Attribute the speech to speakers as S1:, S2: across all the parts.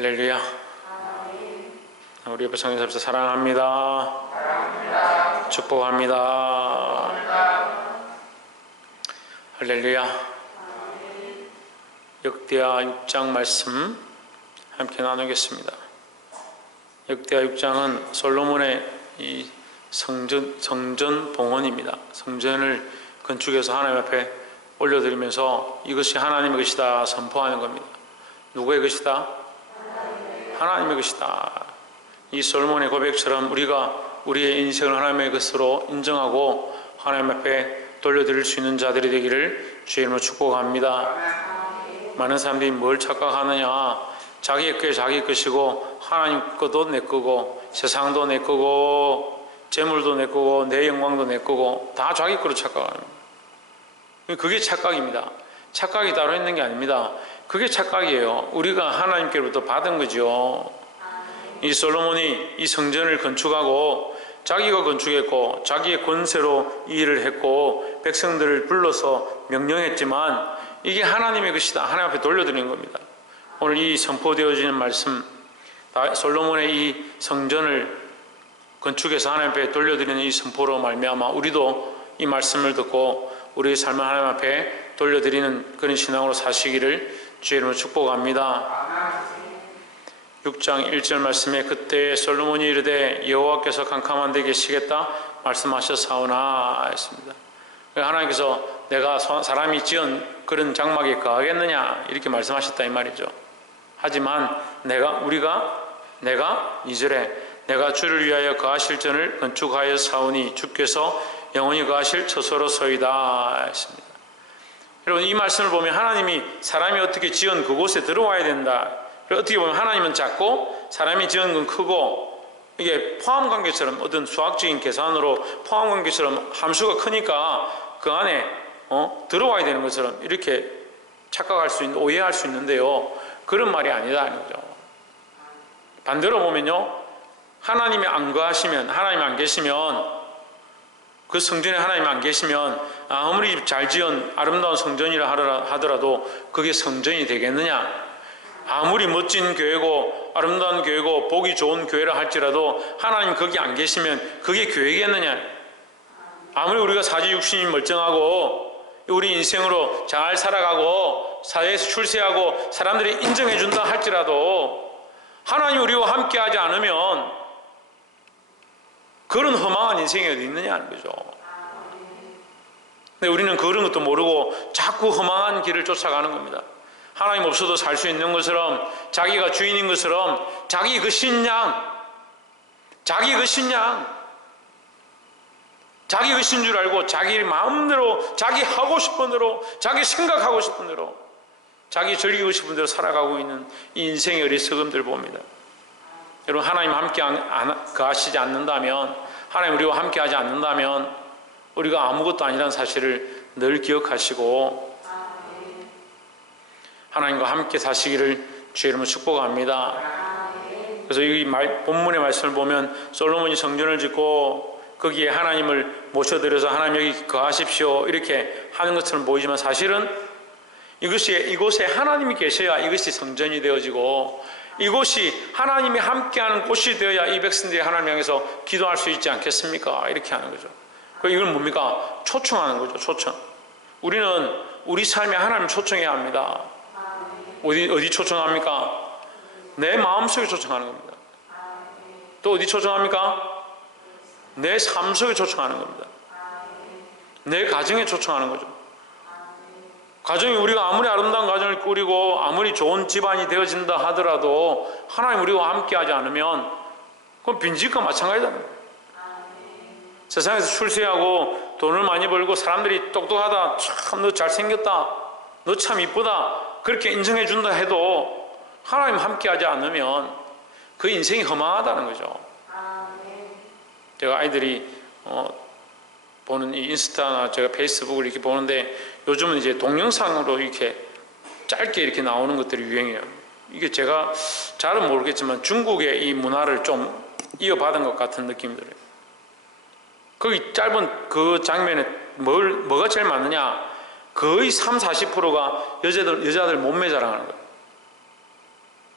S1: 할렐루야. 우리 옆에 성경사님 사랑합니다. 축복합니다. 할렐루야. 역대하 6장 말씀 함께 나누겠습니다. 역대하 6장은 솔로몬의 이 성전 성전 봉헌입니다. 성전을 건축해서 하나님 앞에 올려드리면서 이것이 하나님의 것이다 선포하는 겁니다. 누구의 것이다? 하나님의 것이다. 이 솔몬의 고백처럼 우리가 우리의 인생을 하나님의 것으로 인정하고 하나님 앞에 돌려드릴 수 있는 자들이 되기를 주의 이름으로 축복합니다. 많은 사람들이 뭘 착각하느냐? 자기의 게 자기 것이고 하나님 것도 내 거고 세상도 내 거고 재물도 내 거고 내 영광도 내 거고 다 자기 거로 거예요. 그게 착각입니다. 착각이 따로 있는 게 아닙니다. 그게 착각이에요. 우리가 하나님께로부터 받은 거죠. 이 솔로몬이 이 성전을 건축하고 자기가 건축했고 자기의 권세로 이 일을 했고 백성들을 불러서 명령했지만 이게 하나님의 것이다. 하나님 앞에 돌려드리는 겁니다. 오늘 이 선포되어지는 말씀 솔로몬의 이 성전을 건축해서 하나님 앞에 돌려드리는 이 선포로 말미암아 우리도 이 말씀을 듣고 우리의 삶을 하나님 앞에 돌려드리는 그런 신앙으로 사시기를 주의 이름으로 축복합니다. 6장 1절 말씀에 그때 솔로몬이 이르되 여호와께서 캄캄한 데 계시겠다 말씀하셨사오나 했습니다. 하나님께서 내가 사람이 지은 그런 장막에 거하겠느냐 이렇게 말씀하셨다 이 말이죠. 하지만 내가 우리가 내가 2절에 내가 주를 위하여 거하실 전을 건축하여 사오니 주께서 영원히 거하실 처소로 서이다 했습니다. 여러분 이 말씀을 보면 하나님이 사람이 어떻게 지은 그곳에 들어와야 된다. 어떻게 보면 하나님은 작고 사람이 지은 건 크고 이게 포함 관계처럼 어떤 수학적인 계산으로 포함 관계처럼 함수가 크니까 그 안에 어? 들어와야 되는 것처럼 이렇게 착각할 수 있는 오해할 수 있는데요. 그런 말이 아니다 아니죠. 반대로 보면요. 하나님이 안 거하시면 하나님 안 계시면 그 성전에 하나님 안 계시면 아무리 잘 지은 아름다운 성전이라 하더라도 그게 성전이 되겠느냐? 아무리 멋진 교회고 아름다운 교회고 보기 좋은 교회라 할지라도 하나님 거기 안 계시면 그게 교회겠느냐? 아무리 우리가 사지 육신이 멀쩡하고 우리 인생으로 잘 살아가고 사회에서 출세하고 사람들이 인정해 준다 할지라도 하나님 우리와 함께 하지 않으면 그런 허망한 인생이 어디 있느냐는 거죠. 근데 우리는 그런 것도 모르고 자꾸 허망한 길을 쫓아가는 겁니다. 하나님 없어도 살 수 있는 것처럼 자기가 주인인 것처럼 자기 그 신양, 자기 그 신양, 자기 것인 줄 알고 자기 마음대로 자기 하고 싶은 대로 자기 생각하고 싶은 대로 자기 즐기고 싶은 대로 살아가고 있는 이 인생의 어리석음들 봅니다. 여러분 하나님 함께 거하시지 않는다면 하나님 우리와 함께 하지 않는다면 우리가 아무것도 아니라는 사실을 늘 기억하시고 하나님과 함께 사시기를 주의 이름으로 축복합니다. 그래서 이 말, 본문의 말씀을 보면 솔로몬이 성전을 짓고 거기에 하나님을 모셔드려서 하나님 여기 거하십시오 이렇게 하는 것처럼 보이지만 사실은 이것이 이곳에 하나님이 계셔야 이것이 성전이 되어지고 이곳이 하나님이 함께하는 곳이 되어야 이 백성들이 하나님 향해서 기도할 수 있지 않겠습니까? 이렇게 하는 거죠. 그 이건 뭡니까? 초청하는 거죠. 초청. 우리는 우리 삶에 하나님 초청해야 합니다. 어디 어디 초청합니까? 내 마음속에 초청하는 겁니다. 또 어디 초청합니까? 내 삶 속에 초청하는 겁니다. 내 가정에 초청하는 거죠. 가정이 우리가 아무리 아름다운 가정을 꾸리고 아무리 좋은 집안이 되어진다 하더라도 하나님 우리와 함께 하지 않으면 그건 빈집과 마찬가지다. 세상에서 출세하고 돈을 많이 벌고 사람들이 똑똑하다, 참 너 잘생겼다, 너 참 이쁘다, 그렇게 인정해 준다 해도 하나님 함께 하지 않으면 그 인생이 허망하다는 거죠. 제가 아이들이 어, 보는 이 인스타나 제가 페이스북을 이렇게 보는데 요즘은 이제 동영상으로 이렇게 짧게 이렇게 나오는 것들이 유행해요. 이게 제가 잘은 모르겠지만 중국의 이 문화를 좀 이어받은 것 같은 느낌이 들어요. 거기 짧은 그 장면에 뭘, 뭐가 제일 많느냐? 거의 3, 40%가 여자들, 여자들 몸매 자랑하는 거예요.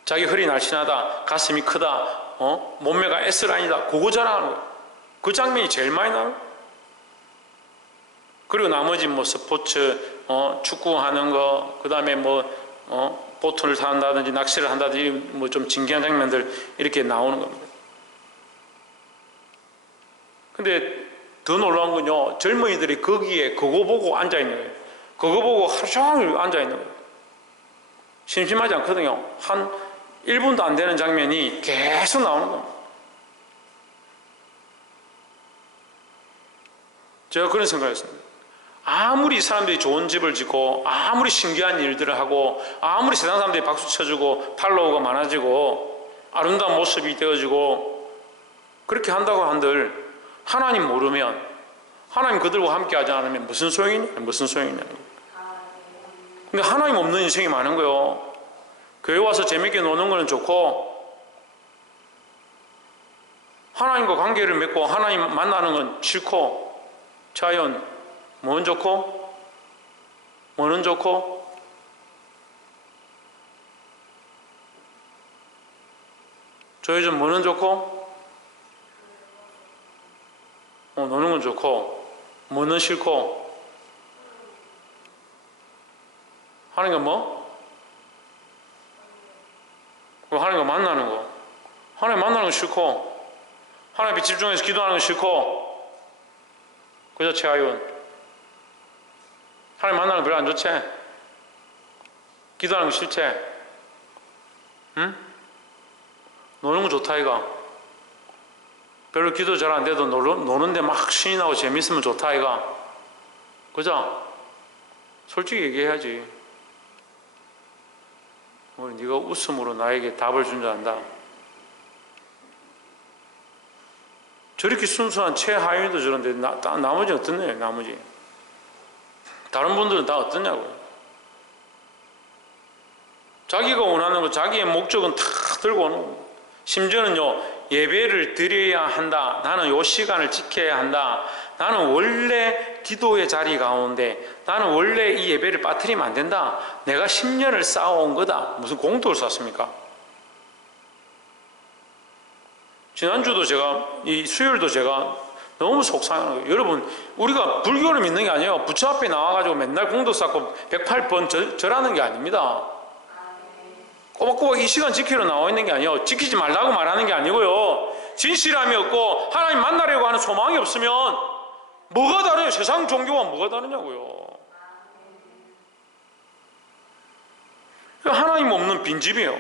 S1: 자기 허리 날씬하다, 가슴이 크다, 어? 몸매가 S라인이다. 그거 자랑하는 거예요. 그 장면이 제일 많이 나와요. 그리고 나머지 뭐 스포츠, 어, 축구하는 거, 그 다음에 뭐, 어, 보트를 탄다든지 낚시를 한다든지 뭐 좀 진기한 장면들 이렇게 나오는 겁니다. 근데 더 놀라운 건요, 젊은이들이 거기에 그거 보고 앉아 있는 거예요. 그거 보고 하루 종일 앉아 있는 거예요. 심심하지 않거든요. 한 1분도 안 되는 장면이 계속 나오는 겁니다. 제가 그런 생각을 했습니다. 아무리 사람들이 좋은 집을 짓고 아무리 신기한 일들을 하고 아무리 세상 사람들이 박수 쳐주고 팔로워가 많아지고 아름다운 모습이 되어지고 그렇게 한다고 한들 하나님 모르면 하나님 그들과 함께 하지 않으면 무슨 소용이냐? 무슨 소용이냐? 근데 하나님 없는 인생이 많은 거요. 교회 와서 재밌게 노는 거는 좋고 하나님과 관계를 맺고 하나님 만나는 건 싫고 자연 뭐는 좋고 뭐는 좋고 저 요즘 뭐는 좋고 어, 노는 건 좋고 뭐는 싫고. 하는 건 뭐? 그 하는 거 만나는 거. 하나님 만나는 거 싫고 하나님께 집중해서 기도하는 거 싫고. 그저 최하윤 하나님 만나는 거 별로 안 좋지? 기도하는 거 싫지? 응? 노는 거 좋다 이가 별로 기도 잘 안 돼도 놀, 노는 데 막 신이 나고 재밌으면 좋다 이가 그죠? 솔직히 얘기해야지 뭐 네가 웃음으로 나에게 답을 준 줄 안다 저렇게 순수한 최하위도 저런데 나, 나머지 어떻네요 나머지 다른 분들은 다 어떠냐고요? 자기가 원하는 거 자기의 목적은 다 들고 오는 겁니다 심지어는요 예배를 드려야 한다. 나는 요 시간을 지켜야 한다. 나는 원래 기도의 자리 가운데 나는 원래 이 예배를 빠뜨리면 안 된다. 내가 10년을 쌓아온 거다. 무슨 공도를 쌓습니까? 지난주도 제가 이 수요일도 제가 너무 속상한 거예요 여러분 우리가 불교를 믿는 게 아니에요 부처 앞에 나와가지고 맨날 공도 쌓고 108번 절, 절하는 게 아닙니다 꼬박꼬박 이 시간 지키러 나와 있는 게 아니에요. 지키지 말라고 말하는 게 아니고요. 진실함이 없고 하나님 만나려고 하는 소망이 없으면 뭐가 다르요? 세상 종교와 뭐가 다르냐고요. 하나님 없는 빈집이에요.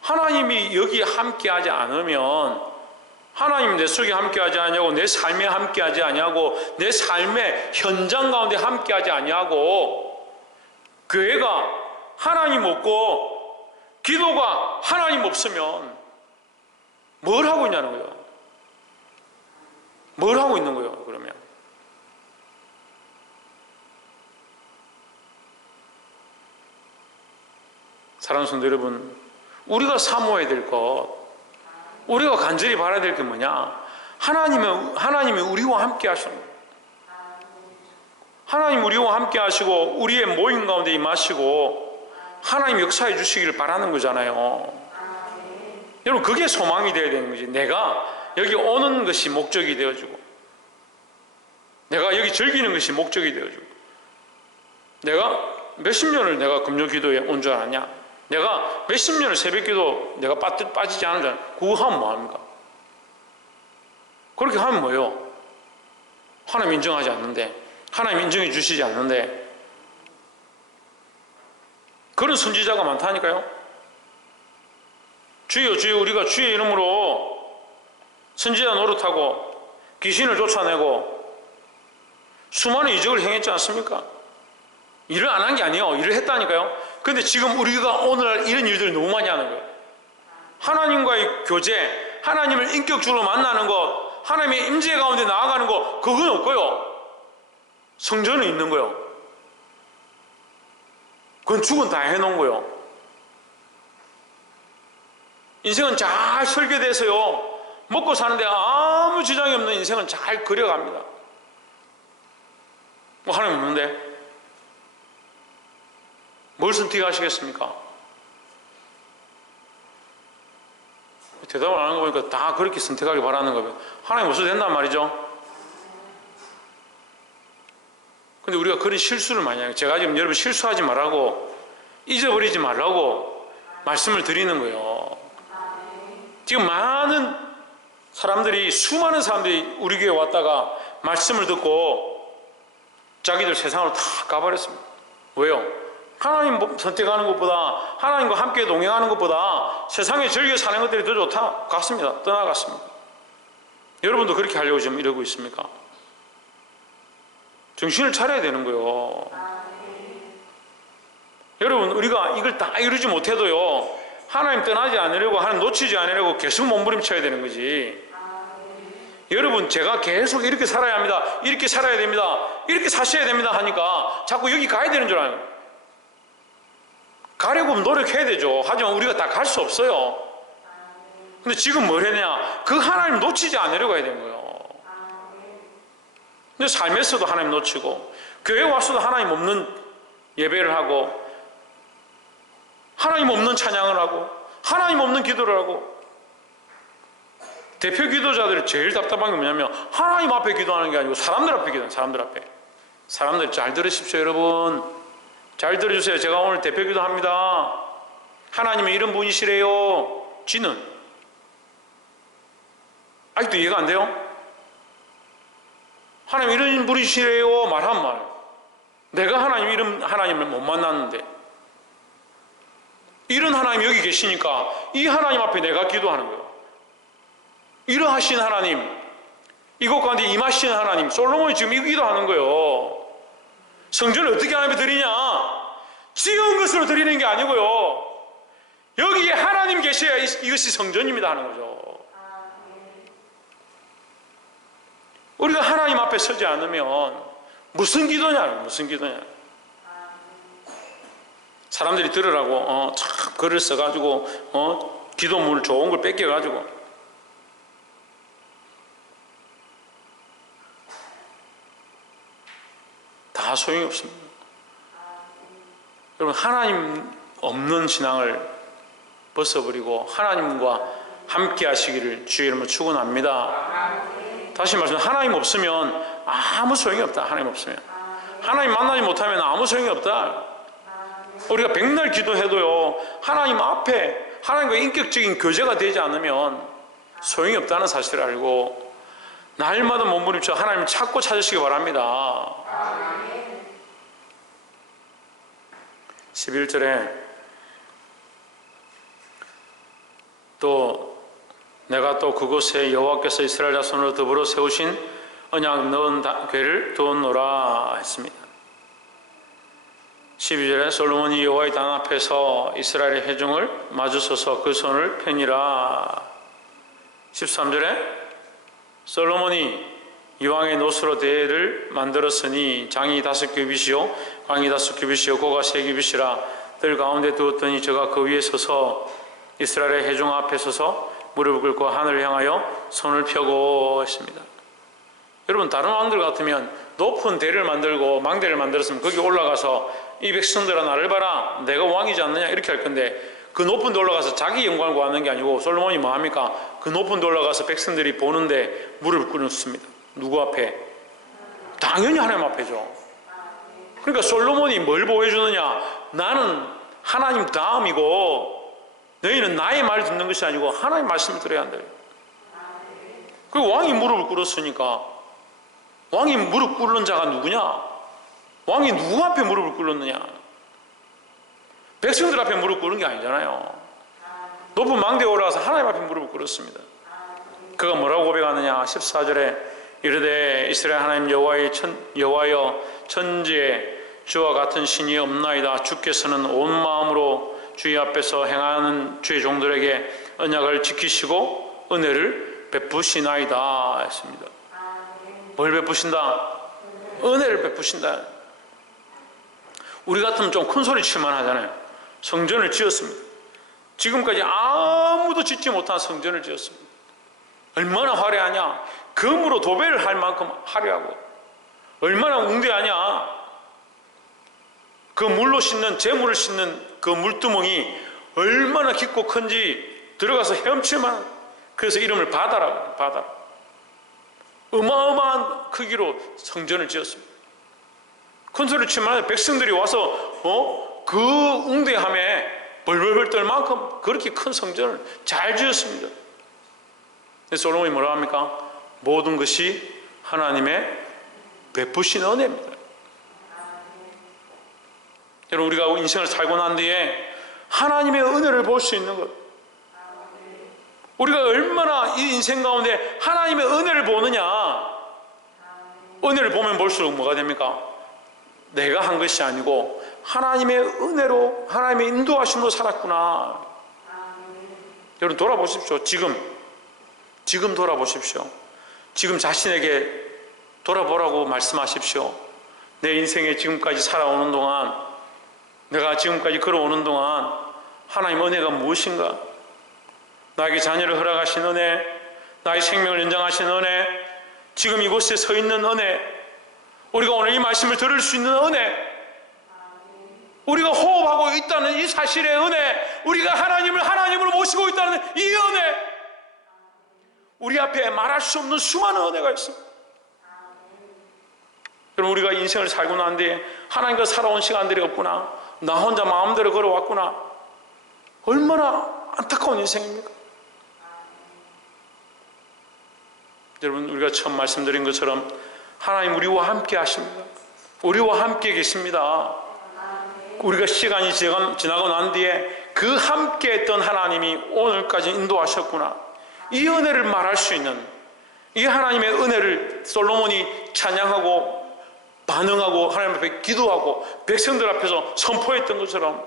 S1: 하나님이 여기 함께 하지 않으면 하나님 내 속에 함께하지 아니하고 내 삶에 함께하지 아니하고 내 삶의 현장 가운데 함께하지 아니하고 교회가 하나님 없고 기도가 하나님 없으면 뭘 하고 있냐는 거예요. 뭘 하고 있는 거예요, 그러면? 사랑하는 성도 여러분, 우리가 사모해야 될 것, 우리가 간절히 바라야 될 게 뭐냐? 하나님은, 하나님이 우리와 함께 하시는. 하나님 우리와 함께 하시고, 우리의 모임 가운데 임하시고, 하나님 역사해 주시기를 바라는 거잖아요. 여러분, 그게 소망이 되어야 되는 거지. 내가 여기 오는 것이 목적이 되어주고, 내가 여기 즐기는 것이 목적이 되어주고, 내가 몇십 년을 내가 금요 기도에 온 줄 아냐? 내가 몇십 년을 새벽 기도 내가 빠지, 빠지지 않은 줄 아냐? 그거 하면 뭐합니까? 그렇게 하면 뭐요? 하나님 인정하지 않는데, 하나님 인정해 주시지 않는데, 그런 선지자가 많다니까요. 주여 주여 우리가 주의 이름으로 선지자 노릇하고 귀신을 쫓아내고 수많은 이적을 행했지 않습니까? 일을 안 한 게 아니에요. 일을 했다니까요. 근데 지금 우리가 오늘날 이런 일들을 너무 많이 하는 거예요. 하나님과의 교제, 하나님을 인격적으로 만나는 것, 하나님의 임재 가운데 나아가는 것, 그건 없고요. 성전은 있는 거요. 건축은 다 해놓은 거요. 인생은 잘 설계돼서요. 먹고 사는데 아무 지장이 없는 인생은 잘 그려갑니다. 뭐 하나님 없는데 뭘 선택하시겠습니까? 대답을 안 하는 거 보니까 다 그렇게 선택하길 바라는 거예요. 하나님 없어도 된단 말이죠. 근데 우리가 그런 실수를 많이 해요. 제가 지금 여러분 실수하지 말라고 잊어버리지 말라고 말씀을 드리는 거예요. 지금 많은 사람들이 수많은 사람들이 우리 교회 왔다가 말씀을 듣고 자기들 세상으로 다 가버렸습니다. 왜요? 하나님 뭐 선택하는 것보다 하나님과 함께 동행하는 것보다 세상에 즐겨 사는 것들이 더 좋다. 갔습니다. 떠나갔습니다. 여러분도 그렇게 하려고 지금 이러고 있습니까? 정신을 차려야 되는 거예요. 여러분, 우리가 이걸 다 이루지 못해도요, 하나님 떠나지 않으려고, 하나님 놓치지 않으려고 계속 몸부림쳐야 되는 거지. 여러분, 제가 계속 이렇게 살아야 합니다. 이렇게 살아야 됩니다. 이렇게 사셔야 됩니다. 하니까 자꾸 여기 가야 되는 줄 알아요. 가려고 노력해야 되죠. 하지만 우리가 다 갈 수 없어요. 근데 지금 뭘 했냐? 그 하나님 놓치지 않으려고 해야 되는 거예요. 근데 삶에서도 하나님 놓치고, 교회 와서도 하나님 없는 예배를 하고, 하나님 없는 찬양을 하고, 하나님 없는 기도를 하고, 대표 기도자들이 제일 답답한 게 뭐냐면, 하나님 앞에 기도하는 게 아니고, 사람들 앞에 기도하는 사람들 앞에. 사람들 잘 들으십시오, 여러분. 잘 들어주세요. 제가 오늘 대표 기도 합니다. 하나님의 이런 분이시래요. 지는. 아직도 이해가 안 돼요? 하나님 이런 분이시래요. 말한 말. 내가 하나님 이런 하나님을 못 만났는데. 이런 하나님 여기 계시니까 이 하나님 앞에 내가 기도하는 거예요. 이러하신 하나님, 이곳 가운데 임하시는 하나님, 솔로몬이 지금 이 기도하는 거예요. 성전을 어떻게 하나님께 드리냐? 지은 것으로 드리는 게 아니고요. 여기에 하나님 계셔야 이것이 성전입니다 하는 거죠. 우리가 하나님 앞에 서지 않으면 무슨 기도냐? 무슨 기도냐? 사람들이 들으라고 어, 참 글을 써가지고 어, 기도물 좋은 걸 뺏겨가지고 다 소용이 없습니다. 여러분 하나님 없는 신앙을 벗어버리고 하나님과 함께 하시기를 주의 이름으로 축원합니다. 다시 말씀 하나님 없으면 아무 소용이 없다. 하나님 없으면 하나님 만나지 못하면 아무 소용이 없다. 우리가 백날 기도해도요 하나님 앞에 하나님과 인격적인 교제가 되지 않으면 소용이 없다는 사실을 알고 날마다 몸부림쳐 하나님을 찾고 찾으시기 바랍니다. 11절에 또 내가 또 그곳에 여호와께서 이스라엘 자손으로 더불어 세우신 언약 넣은 궤를 두었노라 했습니다. 12절에 솔로몬이 여호와의 단 앞에서 이스라엘의 회중을 마주서서 그 손을 펴니라 13절에 솔로몬이 이왕의 노스로 대를 만들었으니 장이 다섯 규빗이요 광이 다섯 규빗이요 고가 세 규빗이라 들 가운데 두었더니 저가 그 위에 서서 이스라엘의 회중 앞에 서서 무릎을 꿇고 하늘을 향하여 손을 펴고 했습니다. 여러분 다른 왕들 같으면 높은 대를 만들고 망대를 만들었으면 거기 올라가서 이 백성들아 나를 봐라 내가 왕이지 않느냐 이렇게 할 건데 그 높은 데 올라가서 자기 영광을 구하는 게 아니고 솔로몬이 뭐 합니까? 그 높은 데 올라가서 백성들이 보는데 무릎을 꿇었습니다. 누구 앞에? 당연히 하나님 앞에죠. 그러니까 솔로몬이 뭘 보여주느냐? 나는 하나님 다음이고 너희는 나의 말 듣는 것이 아니고 하나님 말씀을 들어야 한다. 그 왕이 무릎을 꿇었으니까 왕이 무릎 꿇는 자가 누구냐? 왕이 누구 앞에 무릎을 꿇었느냐? 백성들 앞에 무릎 꿇은 게 아니잖아요. 높은 망대에 올라가서 하나님 앞에 무릎을 꿇었습니다. 그가 뭐라고 고백하느냐? 14절에 이르되 이스라엘 하나님 여호와의 천, 여호와여 천지에 주와 같은 신이 없나이다. 주께서는 온 마음으로 주의 앞에서 행하는 주의 종들에게 언약을 지키시고 은혜를 베푸시나이다 했습니다. 뭘 베푸신다? 은혜를 베푸신다. 우리 같으면 좀 큰 소리 칠만 하잖아요. 성전을 지었습니다. 지금까지 아무도 짓지 못한 성전을 지었습니다. 얼마나 화려하냐? 금으로 도배를 할 만큼 화려하고 얼마나 웅대하냐? 그 물로 씻는 재물을 씻는 그 물두멍이 얼마나 깊고 큰지 들어가서 헤엄칠만 그래서 이름을 바다라고 바다. 어마어마한 크기로 성전을 지었습니다. 큰 소리 치면 백성들이 와서 어? 그 웅대함에 벌벌벌 떨 만큼 그렇게 큰 성전을 잘 지었습니다. 솔로몬이 뭐라 합니까? 모든 것이 하나님의 베푸신 은혜입니다. 여러분 우리가 인생을 살고 난 뒤에 하나님의 은혜를 볼 수 있는 것. 우리가 얼마나 이 인생 가운데 하나님의 은혜를 보느냐. 은혜를 보면 볼수록 뭐가 됩니까? 내가 한 것이 아니고 하나님의 은혜로 하나님의 인도하심으로 살았구나. 여러분 돌아보십시오. 지금 지금 돌아보십시오. 지금 자신에게 돌아보라고 말씀하십시오. 내 인생에 지금까지 살아오는 동안 내가 지금까지 걸어오는 동안 하나님 은혜가 무엇인가? 나에게 자녀를 허락하신 은혜, 나의 생명을 연장하신 은혜, 지금 이곳에 서 있는 은혜, 우리가 오늘 이 말씀을 들을 수 있는 은혜, 우리가 호흡하고 있다는 이 사실의 은혜, 우리가 하나님을 하나님으로 모시고 있다는 이 은혜, 우리 앞에 말할 수 없는 수많은 은혜가 있습니다. 여러분 우리가 인생을 살고 난 뒤에 하나님과 살아온 시간들이 없구나. 나 혼자 마음대로 걸어왔구나. 얼마나 안타까운 인생입니까? 여러분 우리가 처음 말씀드린 것처럼 하나님 우리와 함께 하십니다. 우리와 함께 계십니다. 우리가 시간이 지나고 난 뒤에 그 함께 했던 하나님이 오늘까지 인도하셨구나. 이 은혜를 말할 수 있는 이 하나님의 은혜를 솔로몬이 찬양하고 반응하고 하나님 앞에 기도하고 백성들 앞에서 선포했던 것처럼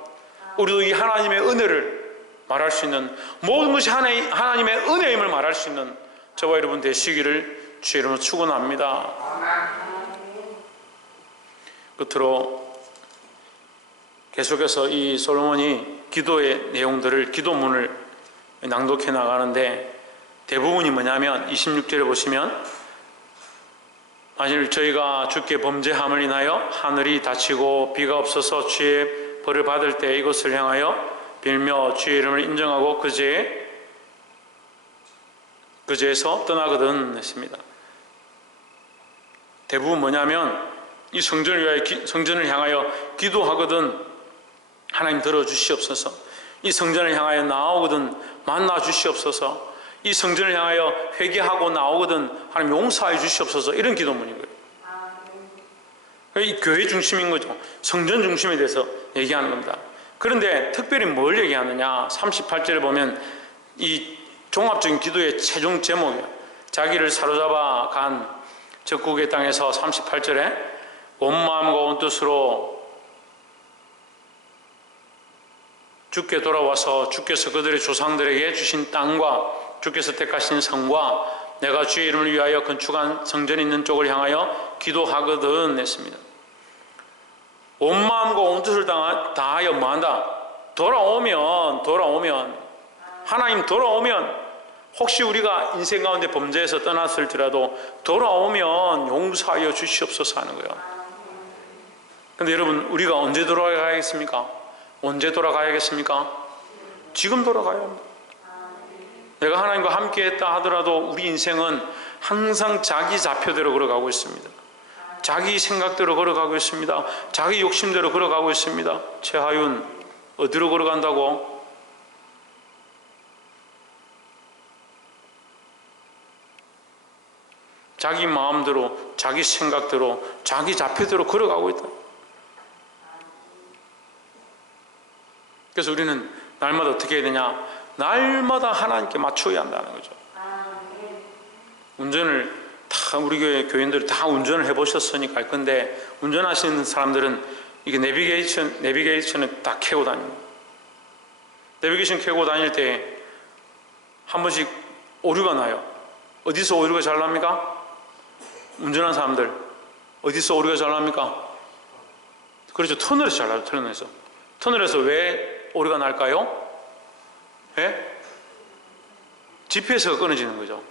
S1: 우리도 이 하나님의 은혜를 말할 수 있는 모든 것이 하나님- 하나님의 은혜임을 말할 수 있는 저와 여러분 되시기를 주의 이름으로 축원합니다. 끝으로 계속해서 이 솔로몬이 기도의 내용들을 기도문을 낭독해 나가는데 대부분이 뭐냐면 26절에 보시면 만일 저희가 주께 범죄함을 인하여 하늘이 닫히고 비가 없어서 주의 벌을 받을 때 이것을 향하여 빌며 주의 이름을 인정하고 그제에 그제에서 떠나거든 했습니다. 대부분 뭐냐면 이 성전을 위하여 기- 성전을 향하여 기도하거든 하나님 들어 주시옵소서. 이 성전을 향하여 나오거든 만나 주시옵소서. 이 성전을 향하여 회개하고 나오거든 하나님 용서해 주시옵소서. 이런 기도문인 거예요. 이 교회 중심인 거죠. 성전 중심에 대해서 얘기하는 겁니다. 그런데 특별히 뭘 얘기하느냐? 38절에 보면 이 종합적인 기도의 최종 제목이에요. 자기를 사로잡아 간 적국의 땅에서 38절에 온 마음과 온 뜻으로 주께 돌아와서 주께서 그들의 조상들에게 주신 땅과 주께서 택하신 성과 내가 주의 이름을 위하여 건축한 성전이 있는 쪽을 향하여 기도하거든 했습니다. 온 마음과 온 뜻을 다- 다하여 뭐한다? 돌아오면 돌아오면 하나님 돌아오면 혹시 우리가 인생 가운데 범죄에서 떠났을지라도 돌아오면 용서하여 주시옵소서 하는 거예요. 근데 여러분 우리가 언제 돌아가야겠습니까? 언제 돌아가야겠습니까? 지금 돌아가야 합니다. 내가 하나님과 함께 했다 하더라도 우리 인생은 항상 자기 좌표대로 걸어가고 있습니다. 자기 생각대로 걸어가고 있습니다. 자기 욕심대로 걸어가고 있습니다. 최하윤, 어디로 걸어간다고? 자기 마음대로, 자기 생각대로, 자기 좌표대로 걸어가고 있다. 그래서 우리는 날마다 어떻게 해야 되냐? 날마다 하나님께 맞춰야 한다는 거죠. 운전을 다 우리 교회 교인들 다 운전을 해보셨으니까 알 건데 운전하시는 사람들은 이게 내비게이션 내비게이션을 다 켜고 다닙니다. 내비게이션 켜고 다닐 때 한 번씩 오류가 나요. 어디서 오류가 잘 납니까? 운전하는 사람들 어디서 오류가 잘 납니까? 그렇죠. 터널에서 잘 나요. 터널에서. 터널에서 왜 오류가 날까요? 예? GPS가 끊어지는 거죠.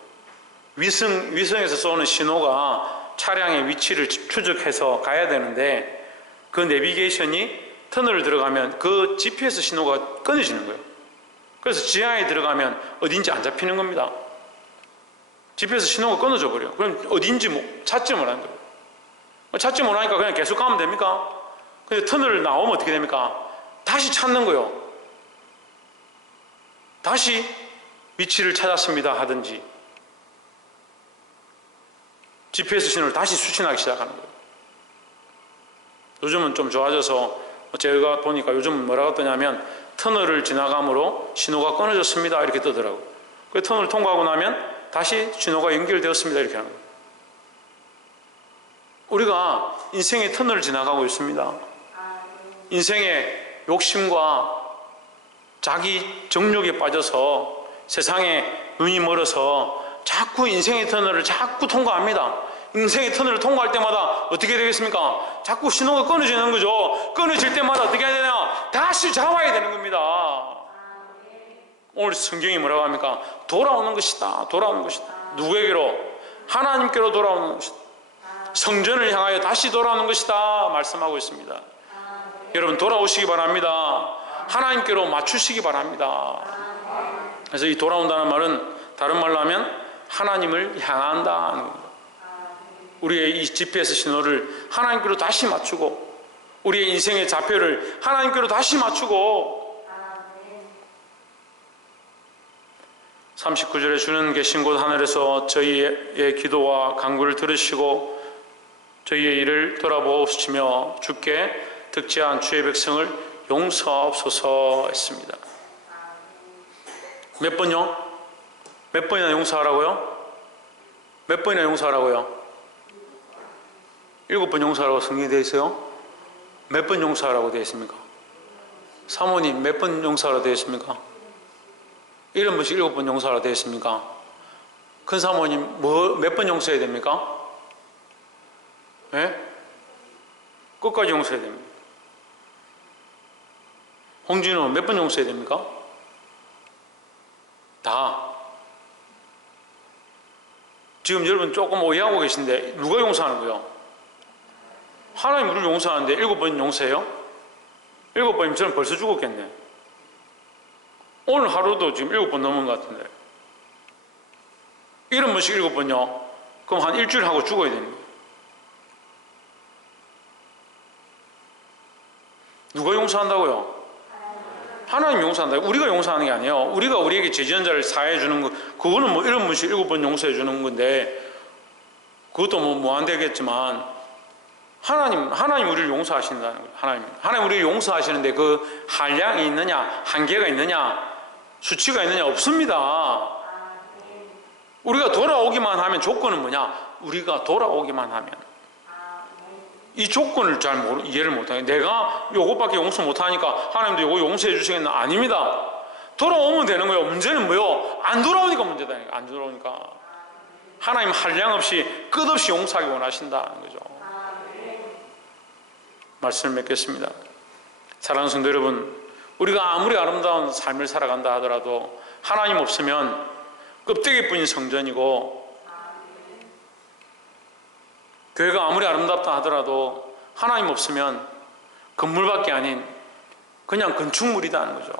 S1: 위성, 위성에서 쏘는 신호가 차량의 위치를 추적해서 가야 되는데 그 내비게이션이 터널을 들어가면 그 GPS 신호가 끊어지는 거예요. 그래서 지하에 들어가면 어딘지 안 잡히는 겁니다. 집에서 신호가 끊어져 버려요. 그럼 어딘지 뭐 찾지 못하는 거예요. 찾지 못하니까 그냥 계속 가면 됩니까? 근데 터널을 나오면 어떻게 됩니까? 다시 찾는 거예요. 다시 위치를 찾았습니다 하든지 GPS 신호를 다시 수신하기 시작하는 거예요. 요즘은 좀 좋아져서 제가 보니까 요즘은 뭐라고 뜨냐면 터널을 지나감으로 신호가 끊어졌습니다 이렇게 뜨더라고요. 그 터널을 통과하고 나면 다시 신호가 연결되었습니다 이렇게 하는 거예요. 우리가 인생의 터널을 지나가고 있습니다. 인생의 욕심과 자기 정욕에 빠져서 세상에 눈이 멀어서 자꾸 인생의 터널을 자꾸 통과합니다. 인생의 터널을 통과할 때마다 어떻게 되겠습니까? 자꾸 신호가 끊어지는 거죠. 끊어질 때마다 어떻게 해야 되냐? 다시 잡아야 되는 겁니다. 오늘 성경이 뭐라고 합니까? 돌아오는 것이다. 돌아오는 것이다. 누구에게로? 하나님께로 돌아오는 것이다. 성전을 향하여 다시 돌아오는 것이다. 말씀하고 있습니다. 여러분 돌아오시기 바랍니다. 하나님께로 맞추시기 바랍니다. 그래서 이 돌아온다는 말은 다른 말로 하면 하나님을 향한다는 겁니다. 우리의 이 GPS 신호를 하나님께로 다시 맞추고 우리의 인생의 좌표를 하나님께로 다시 맞추고 39절에 주는 계신 곳 하늘에서 저희의 기도와 간구를 들으시고 저희의 일을 돌아보시며 주께 득지한 주의 백성을 용서하옵소서 했습니다. 몇 번요? 몇 번이나 용서하라고요? 몇 번이나 용서하라고요? 일곱 번 용서하라고 성경에 되어 있어요? 몇 번 용서하라고 되어 있습니까? 사모님 몇 번 용서하라고 되어 있습니까? 이런 번씩 일곱 번 용서하라고 되어 있습니까? 큰 사모님 뭐, 몇 번 용서해야 됩니까? 예? 끝까지 용서해야 됩니다. 홍진호 몇번 용서해야 됩니까? 다. 지금 여러분 조금 오해하고 계신데 누가 용서하는 거예요? 하나님 우리를 용서하는데 일곱 번 용서해요? 일곱 번이면 저는 벌써 죽었겠네. 오늘 하루도 지금 일곱 번 넘은 것 같은데. 이런 번씩 일곱 번요. 그럼 한 일주일 하고 죽어야 거예요. 누가 용서한다고요? 하나님 용서한다. 우리가 용서하는 게 아니에요. 우리가 우리에게 죄지연자를 사해 주는 거, 그거는 뭐 이런 번씩 일곱 번 용서해 주는 건데, 그것도 뭐, 뭐안 되겠지만, 하나님, 하나님 우리를 용서하신다는 거예요. 하나님. 하나님 우리를 용서하시는데 그 한량이 있느냐, 한계가 있느냐, 수치가 있느냐, 없습니다. 우리가 돌아오기만 하면 조건은 뭐냐? 우리가 돌아오기만 하면. 이 조건을 잘 모르, 이해를 못하게 내가 요것밖에 용서 못하니까 하나님도 요거 용서해 주시겠나? 아닙니다. 돌아오면 되는 거예요. 문제는 뭐요? 안 돌아오니까 문제다. 안 돌아오니까. 하나님 한량 없이 끝없이 용서하기 원하신다는 거죠. 말씀을 맺겠습니다. 사랑하는 성도 여러분, 우리가 아무리 아름다운 삶을 살아간다 하더라도 하나님 없으면 껍데기뿐인 성전이고 교회가 아무리 아름답다 하더라도 하나님 없으면 건물밖에 아닌 그냥 건축물이다는 거죠.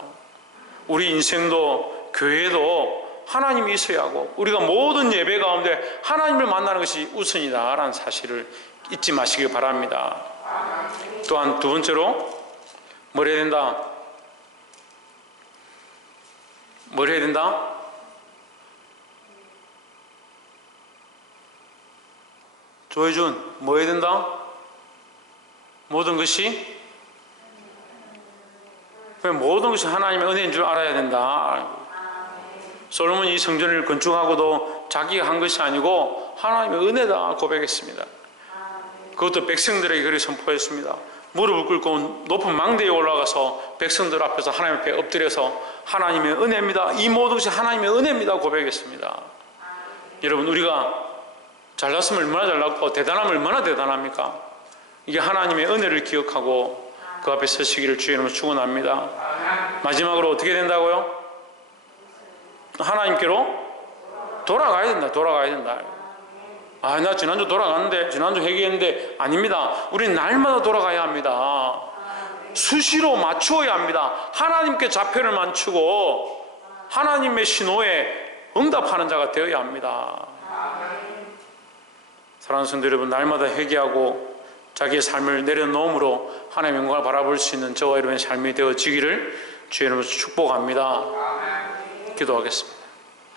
S1: 우리 인생도 교회도 하나님이 있어야 하고 우리가 모든 예배 가운데 하나님을 만나는 것이 우선이다라는 사실을 잊지 마시기 바랍니다. 또한 두 번째로 뭘 해야 된다? 뭘 해야 된다? 조혜준, 뭐 해야 된다? 모든 것이? 모든 것이 하나님의 은혜인 줄 알아야 된다. 솔로몬이 이 성전을 건축하고도 자기가 한 것이 아니고 하나님의 은혜다 고백했습니다. 그것도 백성들에게 그리 선포했습니다. 무릎을 꿇고 높은 망대에 올라가서 백성들 앞에서 하나님 앞에 엎드려서 하나님의 은혜입니다. 이 모든 것이 하나님의 은혜입니다. 고백했습니다. 여러분, 우리가 잘났으면 얼마나 잘났고 대단하면 얼마나 대단합니까? 이게 하나님의 은혜를 기억하고 그 앞에 서시기를 주의 이름으로 축원합니다. 마지막으로 어떻게 된다고요? 하나님께로 돌아가야 된다. 돌아가야 된다. 아, 나 지난주 돌아갔는데, 지난주 회개했는데, 아닙니다. 우리는 날마다 돌아가야 합니다. 수시로 맞추어야 합니다. 하나님께 좌표를 맞추고, 하나님의 신호에 응답하는 자가 되어야 합니다. 사랑하는 성도 여러분, 날마다 회개하고 자기의 삶을 내려놓음으로 하나님의 영광을 바라볼 수 있는 저와 여러분의 삶이 되어지기를 주의 이름으로 축복합니다. 기도하겠습니다.